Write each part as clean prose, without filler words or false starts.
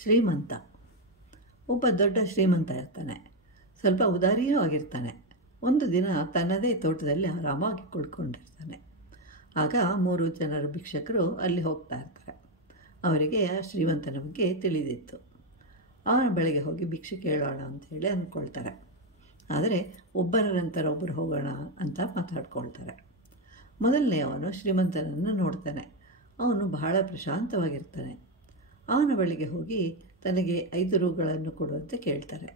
ಶ್ರೀಮಂತ. ಒಬ್ಬ ದೊಡ್ಡ ಶ್ರೀಮಂತ ಇರ್ತಾನೆ. ಸ್ವಲ್ಪ ಉದಾರಿಯೂ ಆಗಿರ್ತಾನೆ. ಒಂದು ದಿನ ತನ್ನದೇ ತೋಟದಲ್ಲಿ ಆರಾಮಾಗಿ ಕುಳ್ಕೊಂಡಿರ್ತಾನೆ. ಆಗ 3 ಜನರು ಭಿಕ್ಷಕರು ಅಲ್ಲಿ ಹೋಗ್ತಾ ಇರ್ತಾರೆ. ಅವರಿಗೆ ಆ ಶ್ರೀಮಂತನ ಬಗ್ಗೆ ತಿಳಿದಿತ್ತು. ಅವನ ಬಳಿಗೆ ಹೋಗಿ ಭಿಕ್ಷೆ ಕೇಳೋಣ ಅಂಥೇಳಿ ಅಂದ್ಕೊಳ್ತಾರೆ. ಆದರೆ ಒಬ್ಬರ ನಂತರ ಒಬ್ಬರು ಹೋಗೋಣ ಅಂತ ಮಾತಾಡ್ಕೊಳ್ತಾರೆ. ಮೊದಲನೆಯವನು ಶ್ರೀಮಂತನನ್ನು ನೋಡ್ತಾನೆ. ಅವನು ಬಹಳ ಪ್ರಶಾಂತವಾಗಿರ್ತಾನೆ. ಅವನ ಬಳಿಗೆ ಹೋಗಿ ತನಗೆ 5 ರೂಗಳನ್ನು ಕೊಡುವಂತೆ ಕೇಳ್ತಾರೆ.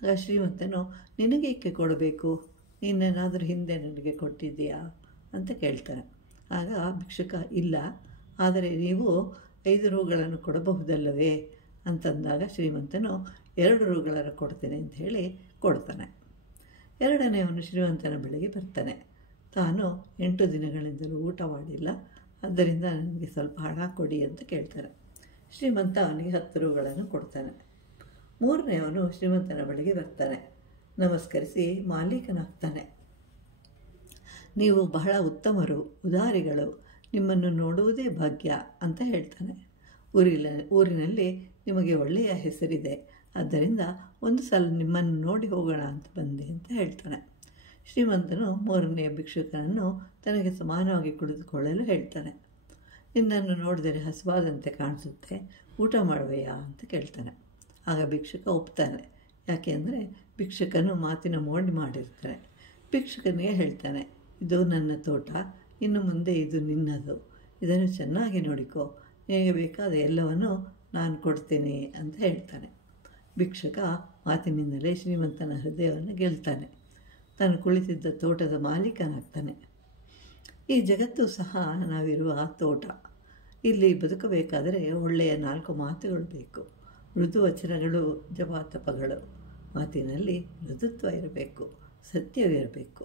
ಆಗ ಶ್ರೀಮಂತನು, ನಿನಗೇಕೆ ಕೊಡಬೇಕು, ನೀನೇನಾದರೂ ಹಿಂದೆ ನನಗೆ ಕೊಟ್ಟಿದ್ದೀಯಾ ಅಂತ ಕೇಳ್ತಾನೆ. ಆಗ ಭಿಕ್ಷುಕ, ಇಲ್ಲ, ಆದರೆ ನೀವು 5 ರೂಗಳನ್ನು ಕೊಡಬಹುದಲ್ಲವೇ ಅಂತಂದಾಗ ಶ್ರೀಮಂತನು 2 ರೂಗಳನ್ನು ಕೊಡ್ತೇನೆ ಅಂತ ಹೇಳಿ ಕೊಡ್ತಾನೆ. ಎರಡನೆಯವನು ಶ್ರೀಮಂತನ ಬಳಿಗೆ ಬರ್ತಾನೆ. ತಾನು 8 ದಿನಗಳಿಂದಲೂ ಊಟ ಮಾಡಿಲ್ಲ, ಆದ್ದರಿಂದ ನನಗೆ ಸ್ವಲ್ಪ ಹಣ ಕೊಡಿ ಅಂತ ಕೇಳ್ತಾನೆ. ಶ್ರೀಮಂತ ಅವನಿಗೆ 10 ರೂಗಳನ್ನು ಕೊಡ್ತಾನೆ. ಮೂರನೆಯವನು ಶ್ರೀಮಂತನ ಬಳಿಗೆ ಬರ್ತಾನೆ. ನಮಸ್ಕರಿಸಿ ಮಾಲೀಕನಾಗ್ತಾನೆ. ನೀವು ಬಹಳ ಉತ್ತಮರು, ಉದಾರಿಗಳು, ನಿಮ್ಮನ್ನು ನೋಡುವುದೇ ಭಾಗ್ಯ ಅಂತ ಹೇಳ್ತಾನೆ. ಊರಿನಲ್ಲಿ ನಿಮಗೆ ಒಳ್ಳೆಯ ಹೆಸರಿದೆ, ಆದ್ದರಿಂದ ಒಂದು ಸಲ ನಿಮ್ಮನ್ನು ನೋಡಿ ಹೋಗೋಣ ಅಂತ ಬಂದೆ ಅಂತ ಹೇಳ್ತಾನೆ. ಶ್ರೀಮಂತನು ಮೂರನೆಯ ಭಿಕ್ಷುಕನನ್ನು ತನಗೆ ಸಮಾನವಾಗಿ ಕುಳಿತುಕೊಳ್ಳಲು ಹೇಳ್ತಾನೆ. ನಿನ್ನನ್ನು ನೋಡಿದರೆ ಹಸುವಾದಂತೆ ಕಾಣಿಸುತ್ತೆ, ಊಟ ಮಾಡುವೆಯಾ ಅಂತ ಕೇಳ್ತಾನೆ. ಆಗ ಭಿಕ್ಷುಕ ಒಪ್ತಾನೆ. ಯಾಕೆ ಅಂದರೆ ಭಿಕ್ಷುಕನು ಮಾತಿನ ಮೋಡಿ ಮಾಡಿರ್ತಾನೆ. ಭಿಕ್ಷುಕನಿಗೆ ಹೇಳ್ತಾನೆ, ಇದು ನನ್ನ ತೋಟ, ಇನ್ನು ಮುಂದೆ ಇದು ನಿನ್ನದು, ಇದನ್ನು ಚೆನ್ನಾಗಿ ನೋಡಿಕೋ, ನಿನಗೆ ಬೇಕಾದ ಎಲ್ಲವನ್ನು ನಾನು ಕೊಡ್ತೀನಿ ಅಂತ ಹೇಳ್ತಾನೆ. ಭಿಕ್ಷುಕ ಮಾತಿನಿಂದಲೇ ಶ್ರೀಮಂತನ ಹೃದಯವನ್ನು ಗೆಲ್ತಾನೆ. ತಾನು ಕುಳಿತಿದ್ದ ತೋಟದ ಮಾಲೀಕನಾಗ್ತಾನೆ. ಈ ಜಗತ್ತು ಸಹ ನಾವಿರುವ ತೋಟ. ಇಲ್ಲಿ ಬದುಕಬೇಕಾದರೆ ಒಳ್ಳೆಯ 4 ಮಾತುಗಳು ಬೇಕು. ಮೃದು ವಚನಗಳು, ಜಪಾತಪಗಳು. ಮಾತಿನಲ್ಲಿ ಮೃದುತ್ವ ಇರಬೇಕು, ಸತ್ಯವಿರಬೇಕು.